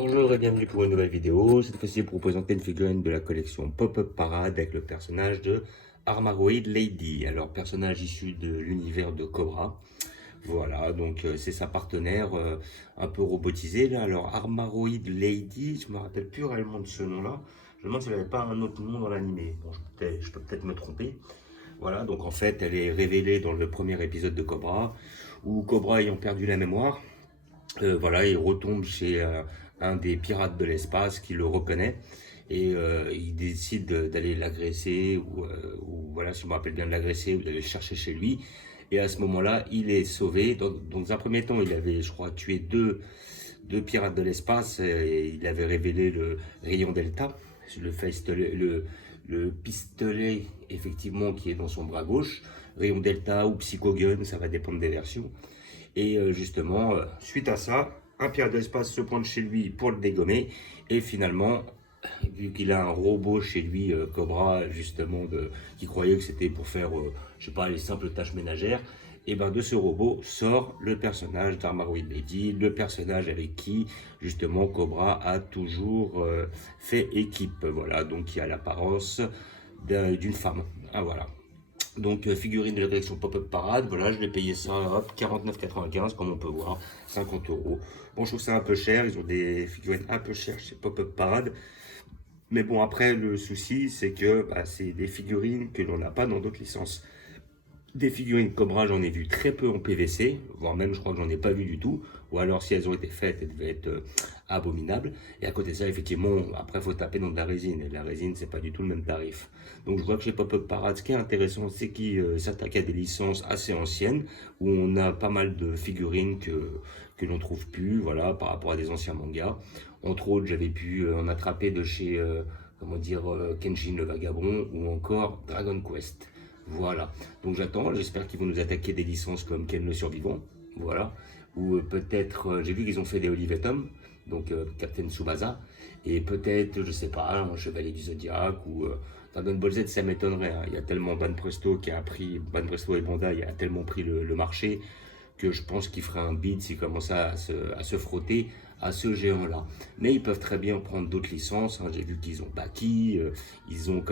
Bonjour et bienvenue pour une nouvelle vidéo. Cette fois-ci pour vous présenter une figurine de la collection Pop-Up Parade avec le personnage de Armaroid Lady. Alors personnage issu de l'univers de Cobra. Voilà, donc c'est sa partenaire un peu robotisée là. Alors Armaroid Lady, je me rappelle plus réellement de ce nom-là. Je me demande si elle n'avait pas un autre nom dans l'animé. Bon, je peux peut-être me tromper. Voilà, donc en fait elle est révélée dans le premier épisode de Cobra, où Cobra ayant perdu la mémoire, voilà, il retombe chez un des pirates de l'espace qui le reconnaît et il décide d'aller l'agresser ou voilà, si je me rappelle bien, de l'agresser ou d'aller le chercher chez lui. Et à ce moment-là, il est sauvé. Dans un premier temps, il avait, je crois, tué deux pirates de l'espace et il avait révélé le rayon Delta, le pistolet effectivement qui est dans son bras gauche, rayon Delta ou Psychogun, ça va dépendre des versions. Et justement, suite à ça, un pirate de l'espace se pointe chez lui pour le dégommer. Et finalement, vu qu'il a un robot chez lui, Cobra, justement, qui croyait que c'était pour faire, je sais pas, les simples tâches ménagères, et ben de ce robot sort le personnage d'Armaroid Lady, le personnage avec qui, justement, Cobra a toujours fait équipe. Voilà, donc qui a l'apparence d'une femme. Ah, voilà. Donc figurine de la collection Pop-Up Parade, voilà, je l'ai payé ça, hop, 49,95 comme on peut voir, 50 euros. Bon, je trouve ça un peu cher, ils ont des figurines un peu chères chez Pop-Up Parade. Mais bon, après, le souci, c'est que c'est des figurines que l'on n'a pas dans d'autres licences. Des figurines Cobra, j'en ai vu très peu en PVC, voire même je crois que j'en ai pas vu du tout. Ou alors si elles ont été faites, elles devaient être abominables. Et à côté de ça, effectivement, après il faut taper dans de la résine. Et la résine, c'est pas du tout le même tarif. Donc je vois que chez Pop-Up Parade, ce qui est intéressant, c'est qu'ils s'attaquent à des licences assez anciennes, où on a pas mal de figurines que l'on trouve plus, voilà, par rapport à des anciens mangas. Entre autres, j'avais pu en attraper de chez, Kenshin le Vagabond, ou encore Dragon Quest. Voilà, donc j'attends, j'espère qu'ils vont nous attaquer des licences comme Ken le Survivant, voilà, ou peut-être, j'ai vu qu'ils ont fait des Olive Tom, donc Captain Tsubasa, et peut-être, je sais pas, un Chevalier du Zodiac, ou Dragon Ball Z, ça m'étonnerait, hein. Il y a tellement Ban Presto qui a pris, Ban Presto et Bandai a tellement pris le marché, que je pense qu'il ferait un bid s'il commençait à se frotter à ce géant-là. Mais ils peuvent très bien prendre d'autres licences, hein. J'ai vu qu'ils ont Baki, ils ont,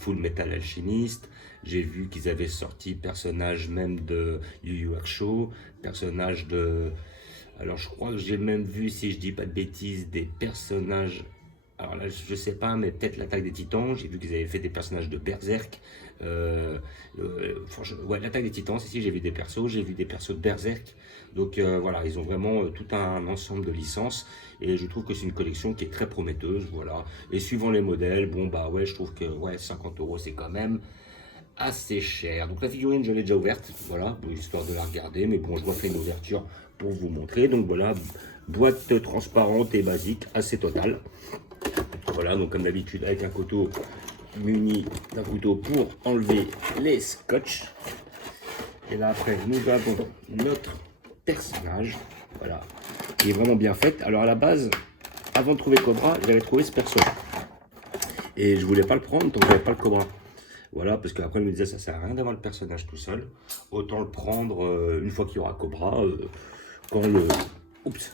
Full Metal Alchemist. J'ai vu qu'ils avaient sorti personnage même de Yu Yu Hakusho, personnage de... Alors je crois que j'ai même vu, si je dis pas de bêtises, des personnages... Alors là, je sais pas, mais peut-être l'attaque des Titans. J'ai vu qu'ils avaient fait des personnages de Berserk. Ouais, l'attaque des Titans, si j'ai vu des persos, j'ai vu des persos de Berserk. Donc voilà, ils ont vraiment tout un ensemble de licences. Et je trouve que c'est une collection qui est très prometteuse, voilà. Et suivant les modèles, bon bah ouais, je trouve que ouais, 50 euros c'est quand même assez cher. Donc la figurine, je l'ai déjà ouverte, voilà, histoire de la regarder. Mais bon, je refais une ouverture pour vous montrer. Donc voilà, boîte transparente et basique, assez totale. Voilà, donc comme d'habitude, avec un couteau muni d'un couteau pour enlever les scotch. Et là, après, nous avons notre personnage, voilà, qui est vraiment bien fait. Alors à la base, avant de trouver Cobra, j'avais trouvé ce perso. Et je voulais pas le prendre tant que j'avais pas le Cobra. Voilà, parce qu'après, je me disais, ça sert à rien d'avoir le personnage tout seul. Autant le prendre une fois qu'il y aura Cobra, quand le... Oups,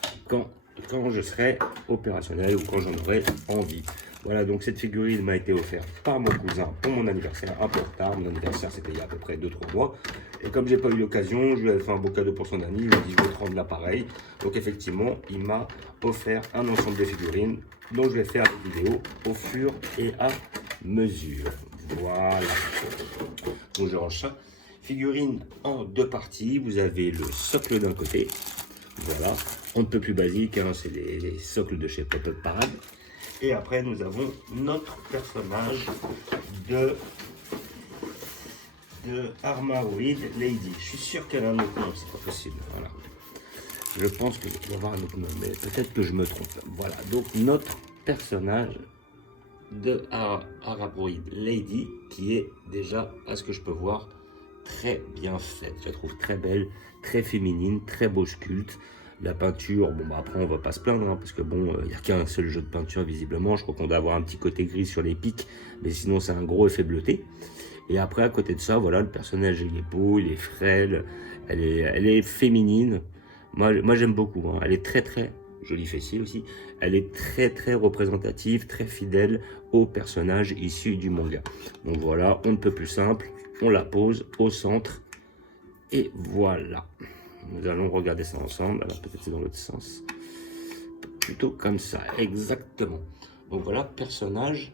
quand je serai opérationnel ou quand j'en aurai envie. Voilà, donc cette figurine m'a été offerte par mon cousin pour mon anniversaire, un peu tard. Mon anniversaire, c'était il y a à peu près 2-3 mois. Et comme j'ai pas eu l'occasion, je lui ai fait un beau cadeau pour son ami. Il m'a dit, je vais te rendre l'appareil. Donc effectivement, il m'a offert un ensemble de figurines dont je vais faire des vidéos au fur et à mesure. Voilà. Donc je range ça. Figurine en deux parties. Vous avez le socle d'un côté. Voilà, on ne peut plus basique, hein, c'est les socles de chez Pop-Up Parade. Et après, nous avons notre personnage de Armaroid Lady. Je suis sûr qu'elle a un autre nom, c'est pas possible. Voilà. Je pense qu'il doit y avoir un autre nom, mais peut-être que je me trompe. Voilà, donc notre personnage de Armaroid Lady, qui est déjà, à ce que je peux voir, très bien faite. Je la trouve très belle, très féminine, très beau sculpte. La peinture, bon bah après on va pas se plaindre, hein, parce que bon, il n'y a qu'un seul jeu de peinture visiblement. Je crois qu'on doit avoir un petit côté gris sur les pics, mais sinon c'est un gros effet bleuté. Et après à côté de ça, voilà, le personnage il est beau, il est frêle, elle est féminine. Moi j'aime beaucoup, hein. Elle est très très, joli fessier aussi, elle est très très représentative, très fidèle au personnage issu du manga. Donc voilà, on ne peut plus simple, on la pose au centre, et voilà. Nous allons regarder ça ensemble, alors peut-être c'est dans l'autre sens. Plutôt comme ça, exactement. Donc voilà, personnage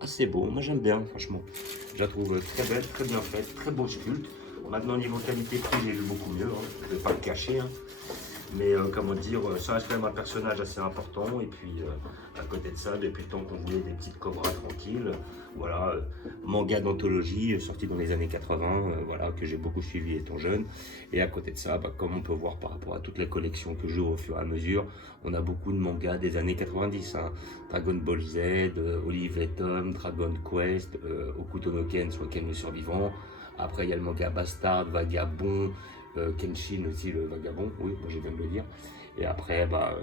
assez beau, moi j'aime bien franchement. Je la trouve très belle, très bien faite, très beau sculpte. Maintenant niveau qualité-prix, j'ai vu beaucoup mieux, hein. Je ne vais pas le cacher. Hein. Mais comment dire, ça reste quand même un personnage assez important. Et puis à côté de ça, depuis le temps qu'on voulait des petites cobras tranquilles, voilà, manga d'anthologie sorti dans les années 80, voilà, que j'ai beaucoup suivi étant jeune. Et à côté de ça, bah, comme on peut voir par rapport à toutes les collections que j'ouvre au fur et à mesure, on a beaucoup de mangas des années 90. Hein. Dragon Ball Z, Olive et Tom, Dragon Quest, Hokuto no Ken sur Ken le survivant. Après, il y a le manga Bastard, Vagabond, Kenshin aussi, le vagabond, oui, moi j'ai bien de le dire. Et après, bah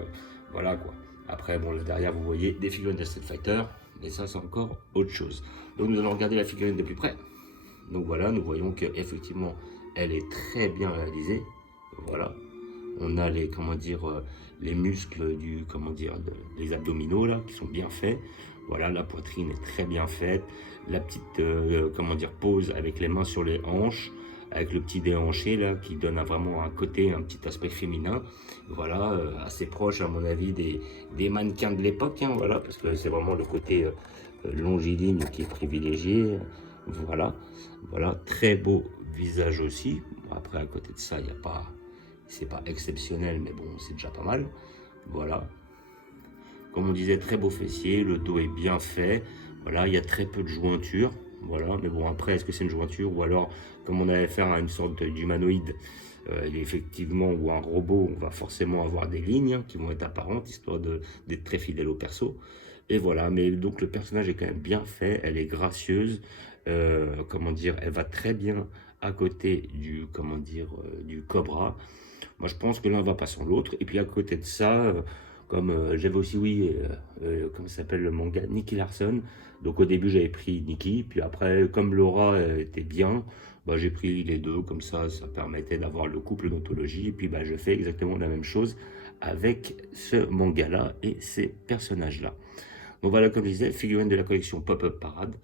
voilà quoi. Après, bon, là derrière, vous voyez des figurines de Street Fighter, mais ça, c'est encore autre chose. Donc, nous allons regarder la figurine de plus près. Donc voilà, nous voyons qu'effectivement, elle est très bien réalisée. Voilà. On a les, comment dire, les muscles du, comment dire, les abdominaux là, qui sont bien faits. Voilà, la poitrine est très bien faite. La petite, comment dire, pose avec les mains sur les hanches, avec le petit déhanché là, qui donne vraiment un côté, un petit aspect féminin. Voilà, assez proche à mon avis des mannequins de l'époque, hein, voilà, parce que c'est vraiment le côté longiligne qui est privilégié. Voilà, voilà, très beau visage aussi. Après, à côté de ça, il n'y a pas, c'est pas exceptionnel, mais bon, c'est déjà pas mal. Voilà. Comme on disait, très beau fessier, le dos est bien fait. Voilà, il y a très peu de jointures. Voilà, mais bon, après, est-ce que c'est une jointure ou alors, comme on avait fait une sorte d'humanoïde, effectivement, ou un robot, on va forcément avoir des lignes qui vont être apparentes, histoire d'être très fidèle au perso. Et voilà, mais donc le personnage est quand même bien fait, elle est gracieuse, comment dire, elle va très bien à côté du, comment dire, du Cobra. Moi, je pense que l'un va pas sans l'autre. Et puis à côté de ça, comme j'avais aussi, oui, comment s'appelle le manga, Nicky Larson. Donc au début, j'avais pris Nicky. Puis après, comme Laura était bien, bah, j'ai pris les deux. Comme ça permettait d'avoir le couple d'anthologie. Et puis bah, je fais exactement la même chose avec ce manga-là et ces personnages-là. Donc voilà, comme je disais, figurine de la collection Pop-Up Parade.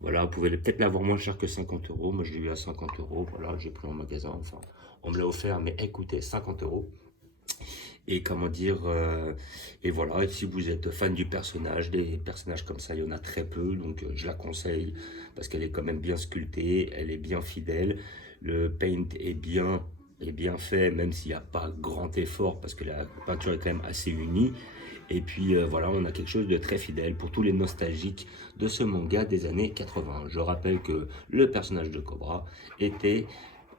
Voilà, vous pouvez peut-être l'avoir moins cher que 50 euros. Moi, je l'ai eu à 50 euros. Voilà, j'ai pris en magasin. Enfin, on me l'a offert, mais écoutez, 50 euros. Et comment dire, et voilà, et si vous êtes fan du personnage, des personnages comme ça, il y en a très peu, donc je la conseille parce qu'elle est quand même bien sculptée, elle est bien fidèle, le paint est bien fait, même s'il n'y a pas grand effort parce que la peinture est quand même assez unie. Et puis voilà, on a quelque chose de très fidèle pour tous les nostalgiques de ce manga des années 80. Je rappelle que le personnage de Cobra était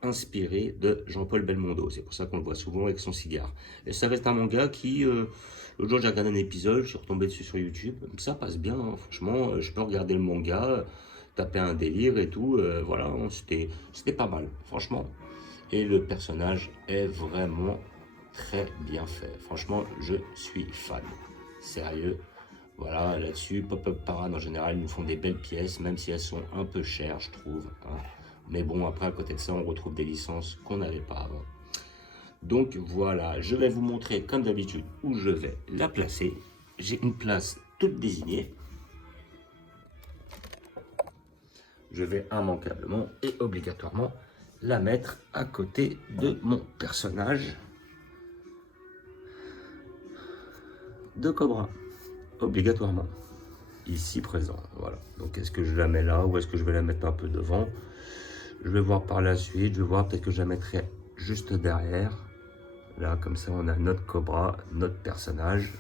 inspiré de Jean-Paul Belmondo. C'est pour ça qu'on le voit souvent avec son cigare. Et ça reste un manga qui, l'autre jour j'ai regardé un épisode, je suis retombé dessus sur YouTube. Ça passe bien, hein, franchement, je peux regarder le manga, taper un délire et tout. Voilà, c'était pas mal, franchement. Et le personnage est vraiment très bien fait. Franchement, je suis fan. Sérieux. Voilà, là-dessus, Pop-Up Parade en général, ils nous font des belles pièces, même si elles sont un peu chères, je trouve. Hein. Mais bon, après, à côté de ça, on retrouve des licences qu'on n'avait pas avant. Donc voilà, je vais vous montrer, comme d'habitude, où je vais la placer. J'ai une place toute désignée. Je vais immanquablement et obligatoirement la mettre à côté de mon personnage de Cobra, obligatoirement, ici présent, voilà. Donc est-ce que je la mets là ou est-ce que je vais la mettre un peu devant? Je vais voir par la suite, je vais voir peut-être que je la mettrai juste derrière, là comme ça on a notre Cobra, notre personnage.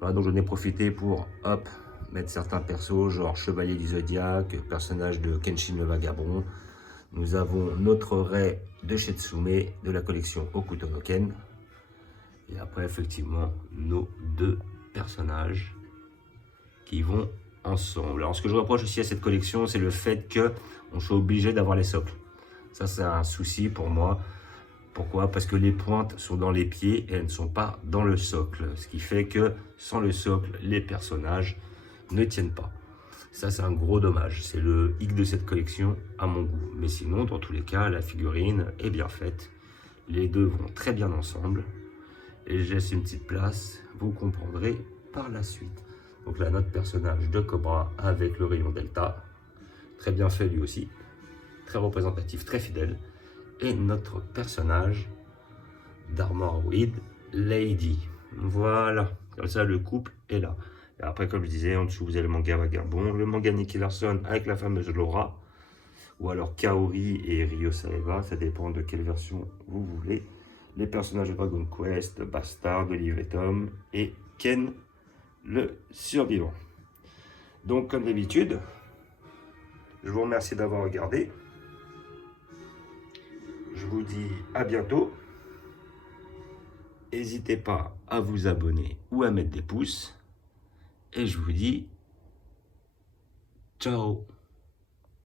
Voilà, donc j'en ai profité pour, hop, mettre certains persos, genre Chevalier du Zodiaque, personnage de Kenshin le Vagabond. Nous avons notre Rei de Shetsume de la collection Hokuto no Ken. Et après, effectivement, nos deux personnages qui vont ensemble. Alors, ce que je reproche aussi à cette collection, c'est le fait qu'on soit obligé d'avoir les socles. Ça, c'est un souci pour moi. Pourquoi? Parce que les pointes sont dans les pieds et elles ne sont pas dans le socle. Ce qui fait que sans le socle, les personnages ne tiennent pas. Ça, c'est un gros dommage. C'est le hic de cette collection à mon goût. Mais sinon, dans tous les cas, la figurine est bien faite. Les deux vont très bien ensemble. Et je laisse une petite place, vous comprendrez par la suite. Donc là, notre personnage de Cobra avec le rayon Delta, très bien fait lui aussi, très représentatif, très fidèle. Et notre personnage d'Armorweed Lady. Voilà, comme ça le couple est là. Et après, comme je disais, en dessous vous avez le manga Vagabond, le manga Nicky Larson avec la fameuse Laura, ou alors Kaori et Ryo Saeva, ça dépend de quelle version vous voulez. Les personnages de Dragon Quest, Bastard, Olive et Tom, et Ken le survivant. Donc comme d'habitude, je vous remercie d'avoir regardé. Je vous dis à bientôt. N'hésitez pas à vous abonner ou à mettre des pouces. Et je vous dis ciao.